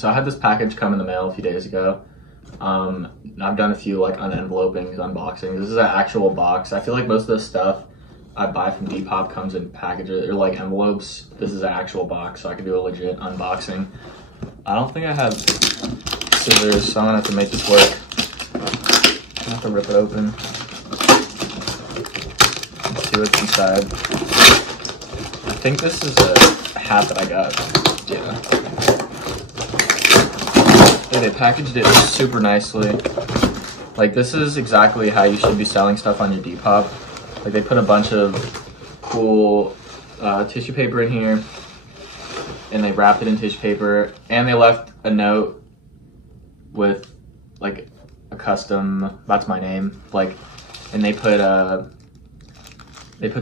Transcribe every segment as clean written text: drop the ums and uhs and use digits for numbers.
So I had this package come in the mail a few days ago. I've done a few like unenvelopings, unboxings. This is an actual box. I feel like most of the stuff I buy from Depop comes in packages or like envelopes. This is an actual box, so I can do a legit unboxing. I don't think I have scissors, so I'm gonna have to make this work. I'm gonna have to rip it open. Let's see what's inside. I think this is a hat that I got. Yeah. Yeah, they packaged it super nicely. Like, this is exactly how you should be selling stuff on your Depop. Like, they put a bunch of cool tissue paper in here, and they wrapped it in tissue paper, and they left a note with like a custom, that's my name, like, and they put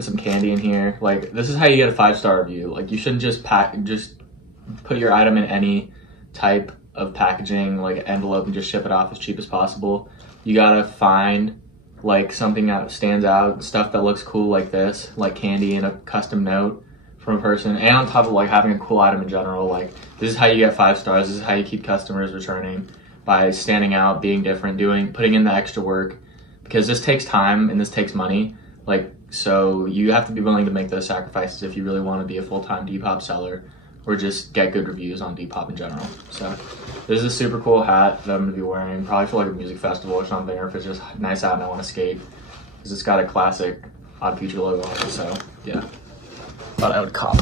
some candy in here. Like, this is how you get a 5-star review. Like, you shouldn't just put your item in any type of packaging, like envelope, and just ship it off as cheap as possible. You gotta find like something that stands out, stuff that looks cool like this, like candy and a custom note from a person, and on top of like having a cool item in general. Like, this is how you get 5 stars. This is how you keep customers returning, by standing out, being different, putting in the extra work, because this takes time and this takes money. Like, so you have to be willing to make those sacrifices if you really want to be a full-time Depop seller or just get good reviews on Depop in general. So this is a super cool hat that I'm gonna be wearing, probably for like a music festival or something, or if it's just a nice out and I want to skate, because it's got a classic Odd Future logo on it. So yeah, thought I would cop.